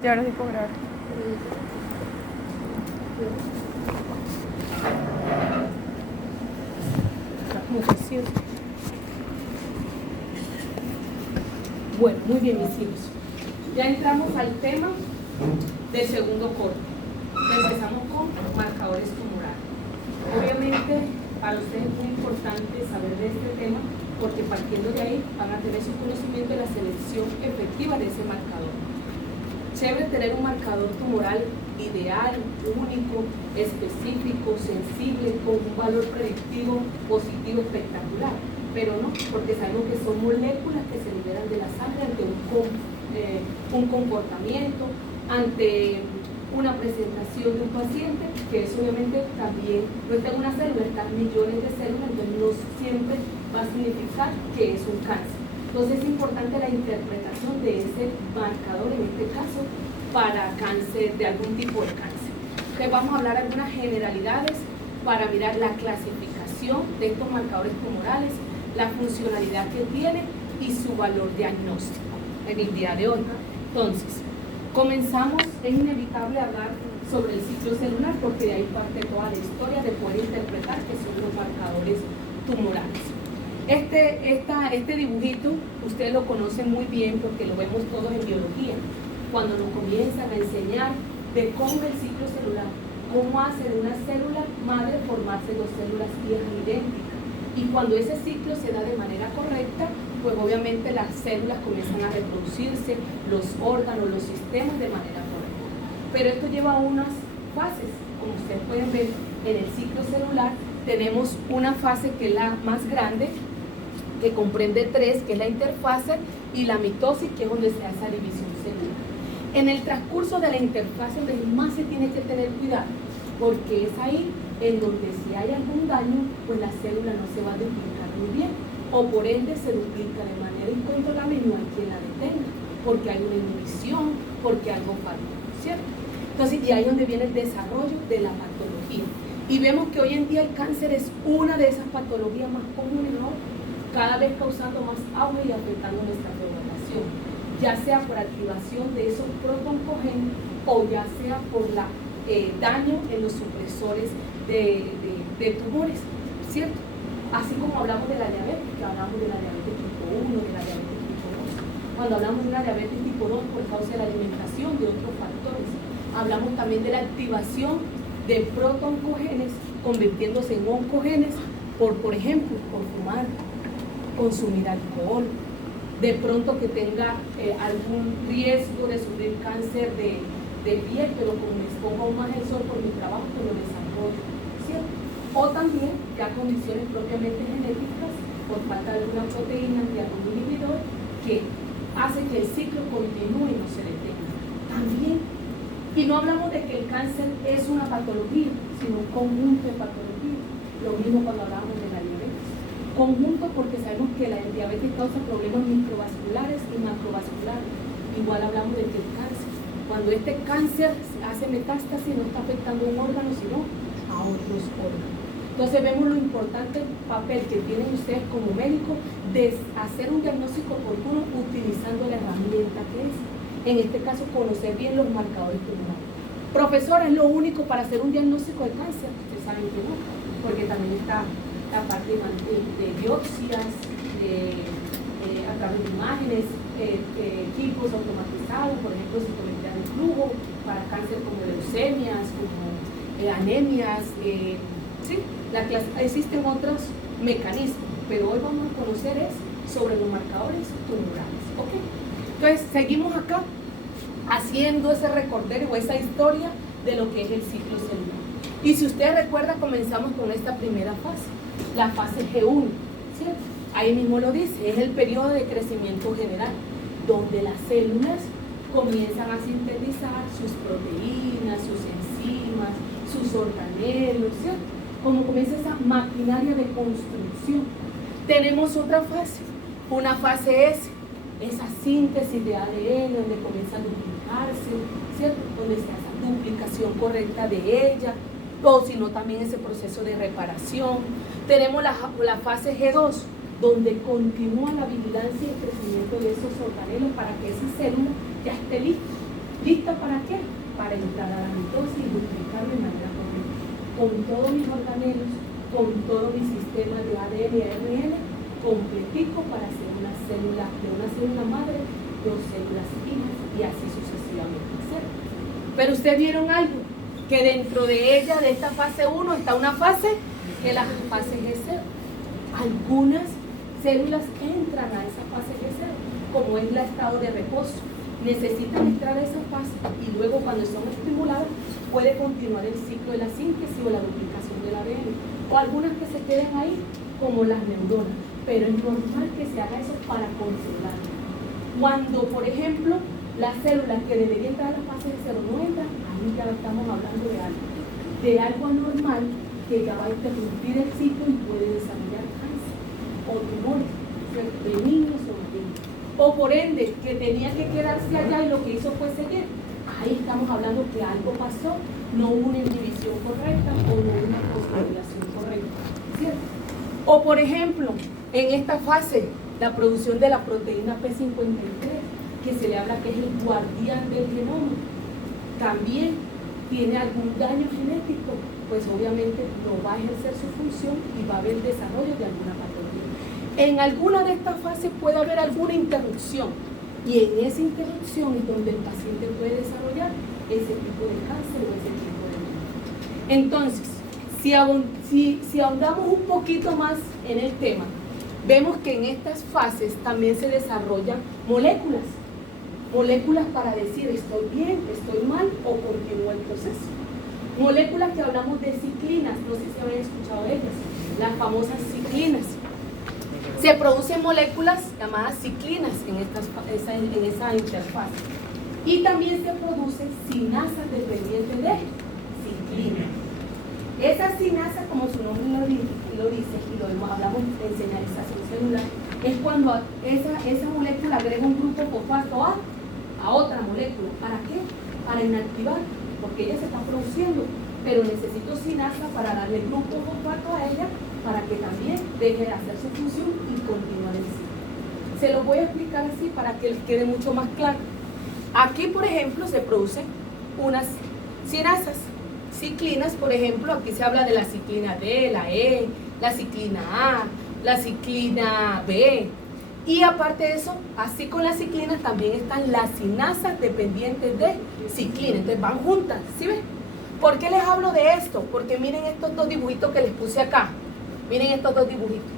Y ahora sí puedo grabar. Bueno, muy bien, mis hijos. Ya entramos al tema del segundo corte. Empezamos con marcadores tumorales. Obviamente, para ustedes es muy importante saber de este tema porque partiendo de ahí van a tener su conocimiento de la selección efectiva de ese marcador. Chévere tener un marcador tumoral ideal, único, específico, sensible, con un valor predictivo positivo espectacular, pero no, porque sabemos que son moléculas que se liberan de la sangre ante un comportamiento, ante una presentación de un paciente, que eso obviamente también no está en una célula, están millones de células, entonces no siempre va a significar que es un cáncer. Entonces es importante la interpretación de ese marcador, en este caso, para cáncer, de algún tipo de cáncer. Entonces vamos a hablar algunas generalidades para mirar la clasificación de estos marcadores tumorales, la funcionalidad que tiene y su valor diagnóstico en el día de hoy. Entonces, comenzamos, es inevitable hablar sobre el ciclo celular porque de ahí parte toda la historia de poder interpretar qué son los marcadores tumorales. Este dibujito ustedes lo conocen muy bien porque lo vemos todos en biología, cuando nos comienzan a enseñar de cómo el ciclo celular, cómo hace de una célula madre formarse dos células viejas idénticas. Y cuando ese ciclo se da de manera correcta, pues obviamente las células comienzan a reproducirse, los órganos, los sistemas de manera correcta. Pero esto lleva a unas fases, como ustedes pueden ver en el ciclo celular, tenemos una fase que es la más grande, que comprende tres, que es la interfase, y la mitosis, que es donde se hace la división celular. En el transcurso de la interfase, donde más se tiene que tener cuidado, porque es ahí en donde si hay algún daño, pues la célula no se va a duplicar muy bien, o por ende se duplica de manera incontrolable y no hay quien la detenga, porque hay una inhibición, porque algo falta, ¿cierto? Entonces, y ahí es donde viene el desarrollo de la patología. Y vemos que hoy en día el cáncer es una de esas patologías más comunes, ¿no? Cada vez causando más auge y afectando nuestra población, ya sea por activación de esos protoncogenes o ya sea por la daño en los supresores de tumores, ¿cierto? Así como hablamos de la diabetes, que hablamos de la diabetes tipo 1, de la diabetes tipo 2. Cuando hablamos de una diabetes tipo 2 por causa de la alimentación, de otros factores, hablamos también de la activación de protoncogenes convirtiéndose en oncogenes por ejemplo, por fumar, consumir alcohol, de pronto que tenga algún riesgo de sufrir cáncer de piel, pero como me expongo aún más el sol por mi trabajo, pues lo desarrollo, ¿cierto? O también ya condiciones propiamente genéticas, por falta de alguna proteína, de algún inhibidor, que hace que el ciclo continúe y no se detenga. También, y no hablamos de que el cáncer es una patología, sino un conjunto de patologías. Lo mismo cuando hablamos de la diabetes. Conjunto porque sabemos que la diabetes causa problemas microvasculares y macrovasculares. Igual hablamos de que el cáncer, cuando este cáncer hace metástasis, no está afectando un órgano, sino a otros órganos. Entonces vemos lo importante papel que tienen ustedes como médicos de hacer un diagnóstico oportuno utilizando la herramienta que es, en este caso, conocer bien los marcadores tumorales. Profesora, ¿es lo único para hacer un diagnóstico de cáncer? Ustedes saben que no, porque también está la parte de biopsias, a través de imágenes, equipos automatizados, por ejemplo, citometría de flujo para cáncer como leucemias, como anemias, ¿sí? Existen otros mecanismos, pero hoy vamos a conocer sobre los marcadores tumorales, ¿ok? Entonces, seguimos acá haciendo ese recorderio o esa historia de lo que es el ciclo celular. Y si usted recuerda, comenzamos con esta primera fase, la fase G1, ¿cierto? Ahí mismo lo dice, es el periodo de crecimiento general, donde las células comienzan a sintetizar sus proteínas, sus enzimas, sus organelos, ¿cierto? Como comienza esa maquinaria de construcción. Tenemos otra fase, una fase S, esa síntesis de ADN, donde comienza a duplicarse, ¿cierto? Donde se hace duplicación correcta de ella, o si no también ese proceso de reparación. Tenemos la fase G2, donde continúa la vigilancia y el crecimiento de esos organelos para que esa célula ya esté lista para qué? Para entrar a la mitosis y duplicar de manera correcta. Con todos mis organelos, con todo mi sistema de ADN y ARN, completico para hacer una célula, de una célula madre, 2 células hijas y así sucesivamente. ¿Cierto? Pero ustedes vieron algo, que dentro de ella, de esta fase 1, está una fase que es la fase G0. Algunas células entran a esa fase G0, como es el estado de reposo. Necesitan entrar a esa fase y luego cuando son estimuladas puede continuar el ciclo de la síntesis o la duplicación del ADN. O algunas que se queden ahí, como las neuronas. Pero es normal que se haga eso para conservar. Cuando, por ejemplo, las células que deberían entrar a la fase G0 no entran, ahí ya estamos hablando de algo anormal que ya va a interrumpir el ciclo y puede desarrollar cáncer o tumores, de niños o niños. O por ende, que tenía que quedarse allá y lo que hizo fue seguir. Ahí estamos hablando que algo pasó, no hubo una inhibición correcta o no hubo una fosforilación correcta, ¿cierto? O por ejemplo, en esta fase, la producción de la proteína P53, que se le habla que es el guardián del genoma, también tiene algún daño genético, pues obviamente no va a ejercer su función y va a haber desarrollo de alguna patología. En alguna de estas fases puede haber alguna interrupción y en esa interrupción es donde el paciente puede desarrollar ese tipo de cáncer o ese tipo de enfermedad. Entonces, si ahondamos un poquito más en el tema, vemos que en estas fases también se desarrollan moléculas para decir estoy bien, estoy mal o continúa el proceso. Moléculas que hablamos de ciclinas, no sé si habéis escuchado de ellas, las famosas ciclinas. Se producen moléculas llamadas ciclinas en esa interfaz. Y también se producen sinasas dependientes de ciclinas. Esa sinasa, como su nombre lo dice, y lo hablamos en señalización celular, es cuando esa molécula agrega un grupo fosfato a otra molécula. ¿Para qué? Para inactivar, porque ella se está produciendo, pero necesito sinasa para darle grupo fosfato a ella para que también deje de hacer su función y continuar el ciclo. Se lo voy a explicar así para que les quede mucho más claro. Aquí, por ejemplo, se producen unas sinasas. Ciclinas, por ejemplo, aquí se habla de la ciclina D, la E, la ciclina A, la ciclina B. Y aparte de eso, así con las ciclinas también están las sinasas dependientes de ciclina. Entonces van juntas, ¿sí ven? ¿Por qué les hablo de esto? Porque miren estos dos dibujitos que les puse acá. Miren estos dos dibujitos,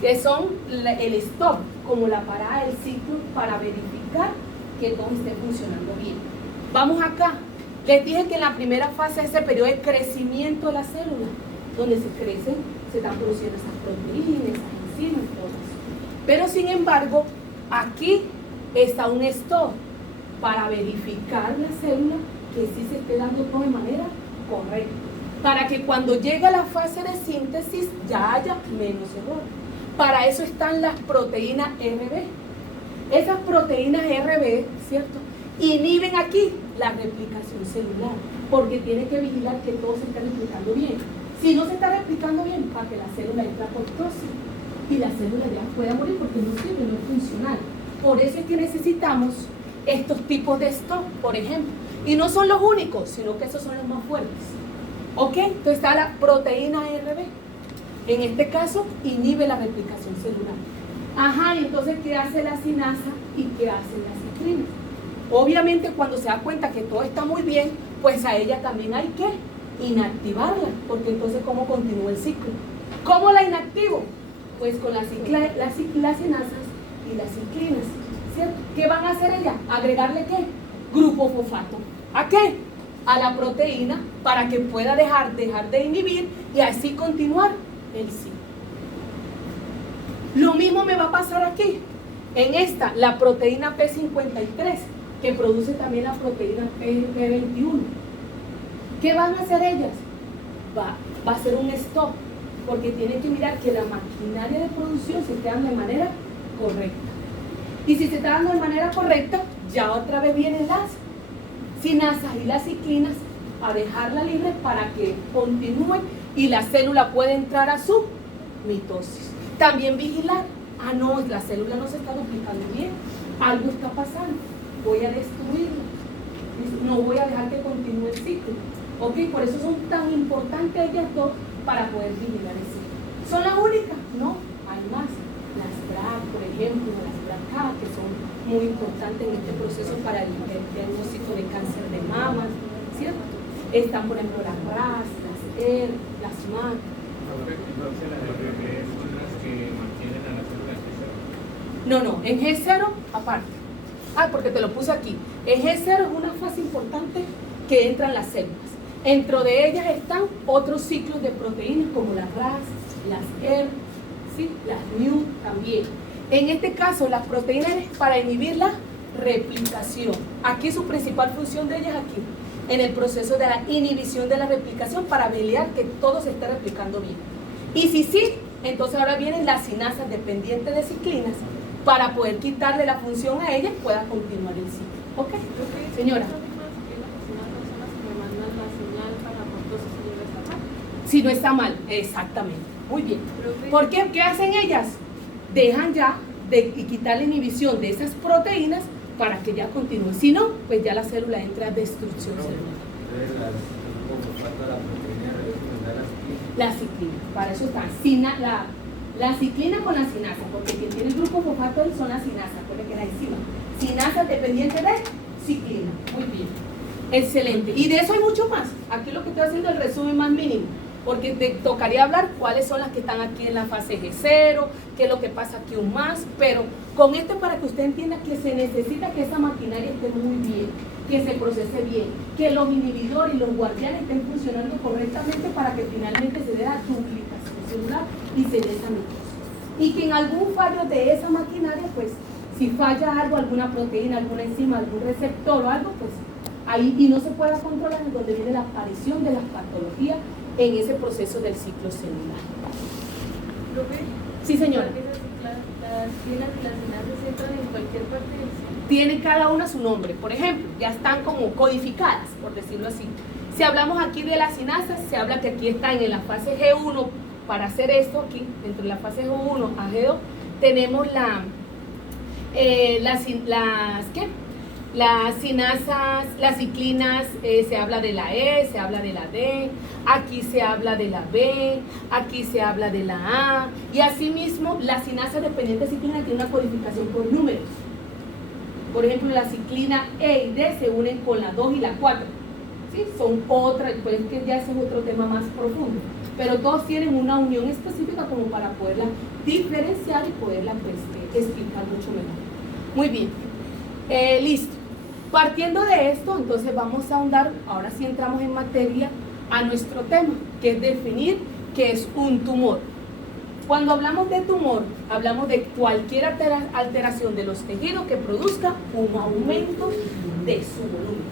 que son el stop, como la parada del ciclo para verificar que todo esté funcionando bien. Vamos acá. Les dije que en la primera fase es ese periodo de crecimiento de la célula, donde se crecen, se están produciendo esas proteínas, esas enzimas y todo eso. Pero sin embargo, aquí está un stop para verificar la célula que sí se esté dando todo de manera correcta, para que cuando llegue a la fase de síntesis ya haya menos error. Para eso están las proteínas RB. Esas proteínas RB, ¿cierto?, inhiben aquí la replicación celular, porque tiene que vigilar que todo se esté replicando bien. Si no se está replicando bien, para que la célula entre a apoptosis y la célula ya pueda morir porque no sirve, no es funcional. Por eso es que necesitamos estos tipos de stop, por ejemplo. Y no son los únicos, sino que esos son los más fuertes. ¿Ok? Entonces está la proteína RB. En este caso, inhibe la replicación celular. Ajá, y entonces, ¿qué hace la sinasa y qué hace la ciclina? Obviamente, cuando se da cuenta que todo está muy bien, pues a ella también hay que inactivarla, porque entonces, ¿cómo continúa el ciclo? ¿Cómo la inactivo? Pues con las sinasas y las ciclinas, ¿cierto? ¿Qué van a hacer ellas? ¿Agregarle qué? Grupo fosfato. ¿A qué? A la proteína, para que pueda dejar de inhibir y así continuar el ciclo. Lo mismo me va a pasar aquí. En esta, la proteína P53, que produce también la proteína P21. ¿Qué van a hacer ellas? Va a ser un stop, porque tienen que mirar que la maquinaria de producción se esté dando de manera correcta. Y si se está dando de manera correcta, ya otra vez vienen las sinasas y las ciclinas a dejarla libre para que continúe y la célula pueda entrar a su mitosis. También vigilar, no, la célula no se está duplicando bien, algo está pasando, voy a destruirla. ciclo. ¿Ok? Por eso son tan importantes ellas dos para poder vigilar el ciclo. ¿Son las únicas? No, hay más. Las BRCA, por ejemplo, las BRCA, que son muy importantes en este proceso para el diagnóstico de cáncer de mama, ¿cierto? Están, por ejemplo, las RAS, las ER, las MAC. Entonces, las RBP son las que mantienen a la célula G0. No, en G0 aparte. Porque te lo puse aquí. En G0 es una fase importante que entran las células. Dentro de ellas están otros ciclos de proteínas como las RAS, las ER, ¿sí? Las NEU también. En este caso, las proteínas es para inhibir la replicación. Aquí su principal función de ellas aquí, en el proceso de la inhibición de la replicación para velar que todo se esté replicando bien. Y si sí, entonces ahora vienen las sinasas dependientes de ciclinas para poder quitarle la función a ellas y pueda continuar el ciclo. ¿Ok? Señora. Si no está mal, exactamente. Muy bien. ¿Por qué? ¿Qué hacen ellas? Dejan ya de quitar la inhibición de esas proteínas para que ya continúe. Si no, pues ya la célula entra a destrucción celular. La ciclina, para eso está. La ciclina con la sinasa, porque quien tiene el grupo fosfato son las sinasas, acuérdense que era encima. Sinasa dependiente de ciclina. Muy bien. Excelente. Y de eso hay mucho más. Aquí lo que estoy haciendo es el resumen más mínimo, porque te tocaría hablar cuáles son las que están aquí en la fase G0, qué es lo que pasa aquí un más, pero con esto para que usted entienda que se necesita que esa maquinaria esté muy bien, que se procese bien, que los inhibidores y los guardianes estén funcionando correctamente para que finalmente se dé la duplicación celular y se dé esa mitosis. Y que en algún fallo de esa maquinaria, pues, si falla algo, alguna proteína, alguna enzima, algún receptor o algo, pues, ahí y no se pueda controlar, es donde viene la aparición de las patologías en ese proceso del ciclo celular. Sí, señora. Las filas y las sinasas entran en cualquier parte del ciclo. Tienen cada una su nombre, por ejemplo, ya están como codificadas, por decirlo así. Si hablamos aquí de las sinasas, se habla que aquí están en la fase G1, para hacer esto aquí, entre la fase G1 a G2, tenemos las sinasas, las ciclinas, se habla de la E, se habla de la D, aquí se habla de la B, aquí se habla de la A, y asimismo las sinasas dependientes de ciclina tienen una codificación por números. Por ejemplo, la ciclina E y D se unen con la 2 y la 4, ¿sí? Son otra, pues que ya ese es otro tema más profundo, pero todos tienen una unión específica como para poderla diferenciar y poderla pues, explicar mucho mejor. Muy bien, listo. Partiendo de esto, entonces vamos a ahondar, ahora sí entramos en materia, a nuestro tema, que es definir qué es un tumor. Cuando hablamos de tumor, hablamos de cualquier alteración de los tejidos que produzca un aumento de su volumen,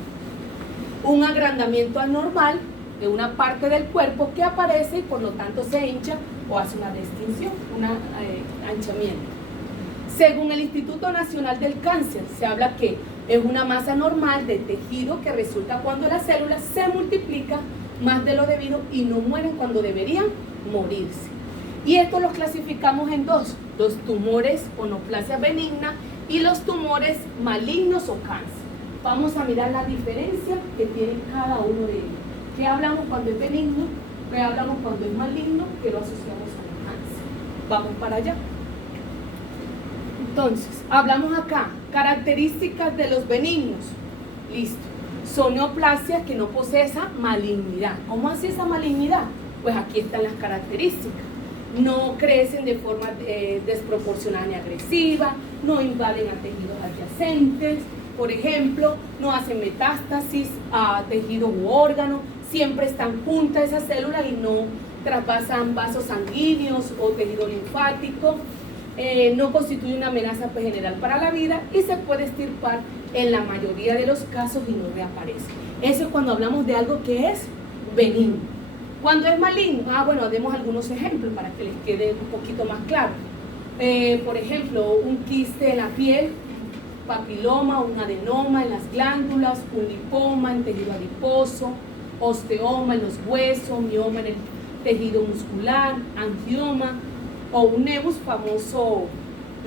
un agrandamiento anormal de una parte del cuerpo que aparece y por lo tanto se hincha o hace una distinción, un anchamiento. Según el Instituto Nacional del Cáncer, se habla que es una masa normal de tejido que resulta cuando las células se multiplican más de lo debido y no mueren cuando deberían morirse. Y esto los clasificamos en dos: los tumores o neoplasia benigna y los tumores malignos o cáncer. Vamos a mirar la diferencia que tienen cada uno de ellos. ¿Qué hablamos cuando es benigno? ¿Qué hablamos cuando es maligno? Que lo asociamos al cáncer. Vamos para allá. Entonces, hablamos acá, características de los benignos. Listo. Son neoplasias que no poseen esa malignidad. ¿Cómo hace esa malignidad? Pues aquí están las características. No crecen de forma desproporcionada ni agresiva, no invaden a tejidos adyacentes, por ejemplo, no hacen metástasis a tejido u órgano, siempre están juntas esas células y no traspasan vasos sanguíneos o tejido linfático. No constituye una amenaza general para la vida y se puede extirpar en la mayoría de los casos y no reaparece. Eso es cuando hablamos de algo que es benigno. Cuando es maligno, bueno, demos algunos ejemplos para que les quede un poquito más claro. Por ejemplo, un quiste en la piel, papiloma, un adenoma en las glándulas, un lipoma en tejido adiposo, osteoma en los huesos, mioma en el tejido muscular, angioma, o un nevus famoso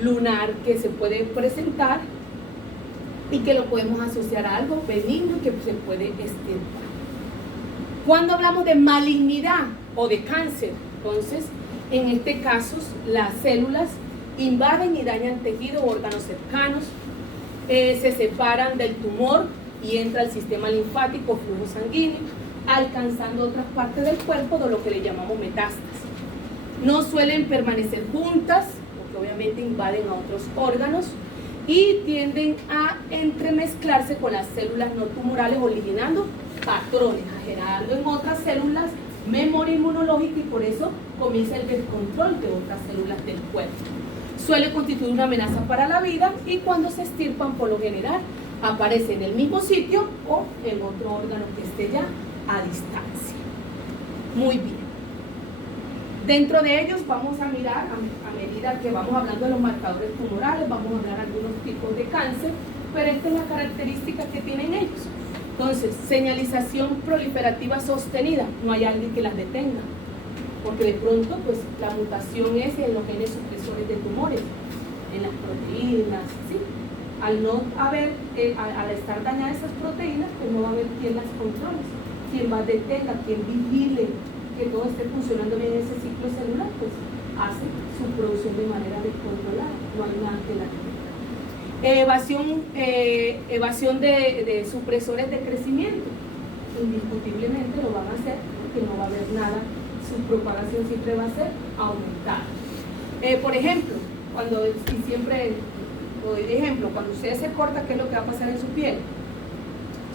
lunar que se puede presentar y que lo podemos asociar a algo benigno que se puede extirpar. Cuando hablamos de malignidad o de cáncer, entonces, en este caso, las células invaden y dañan tejido o órganos cercanos, se separan del tumor y entra al sistema linfático, flujo sanguíneo, alcanzando otras partes del cuerpo de lo que le llamamos metástasis. No suelen permanecer juntas, porque obviamente invaden a otros órganos, y tienden a entremezclarse con las células no tumorales, originando patrones, generando en otras células memoria inmunológica, y por eso comienza el descontrol de otras células del cuerpo. Suele constituir una amenaza para la vida, y cuando se extirpan, por lo general, aparece en el mismo sitio o en otro órgano que esté ya a distancia. Muy bien. Dentro de ellos vamos a mirar, a medida que vamos hablando de los marcadores tumorales, vamos a hablar de algunos tipos de cáncer, pero esta es la característica que tienen ellos. Entonces, señalización proliferativa sostenida, no hay alguien que las detenga, porque de pronto pues la mutación es en los genes supresores de tumores, en las proteínas, ¿sí? Al no haber, al estar dañadas esas proteínas, pues no va a haber quien las controle, quien las detenga, quien vigile que todo esté funcionando bien en ese ciclo celular, pues hace su producción de manera descontrolada, no hay nada que la detenga. Evasión de supresores de crecimiento, indiscutiblemente lo van a hacer, porque no va a haber nada, su propagación siempre va a ser aumentada. Por ejemplo, cuando usted se corta, ¿qué es lo que va a pasar en su piel?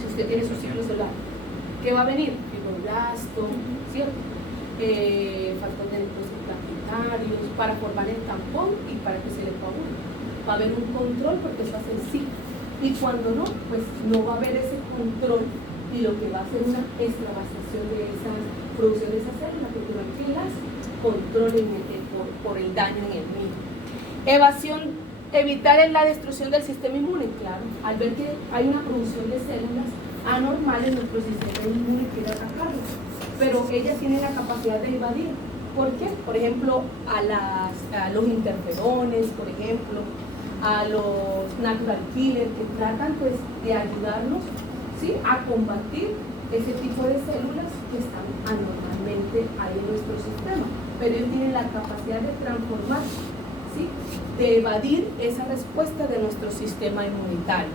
Si usted tiene su ciclo celular, ¿qué va a venir? Fibroblasto, ¿cierto? Factores de necrosis plaquetarios, para formar el tampón y para que se le coagule. Va a haber un control, porque eso hace el ciclo. Y cuando no, pues no va a haber ese control, y lo que va a hacer una extravasación de esas, producción de esas células, porque no hay que las controlen por el daño en el mismo. Evitar la destrucción del sistema inmune, claro. Al ver que hay una producción de células anormales, nuestro sistema inmune quiere atacarlas, pero ellas tienen la capacidad de evadir. ¿Por qué? Por ejemplo, a los interferones, por ejemplo, a los natural killers, que tratan pues de ayudarnos, ¿sí?, a combatir ese tipo de células que están anormalmente ahí en nuestro sistema, pero ellos tienen la capacidad de transformar, ¿sí?, de evadir esa respuesta de nuestro sistema inmunitario.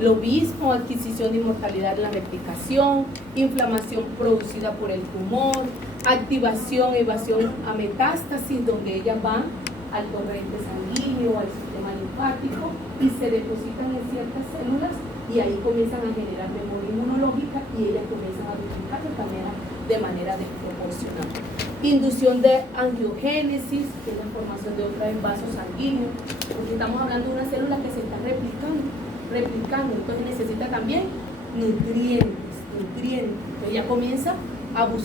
Lo mismo, adquisición de inmortalidad en la replicación, inflamación producida por el tumor, activación, evasión a metástasis, donde ellas van al torrente sanguíneo, al sistema linfático, y se depositan en ciertas células, y ahí comienzan a generar memoria inmunológica, y ellas comienzan a duplicarse también de manera desproporcional. Inducción de angiogénesis, que es la formación de otra vez vasos sanguíneos, porque estamos hablando de una célula que se está replicando, entonces necesita también nutrientes, entonces ya comienza a buscar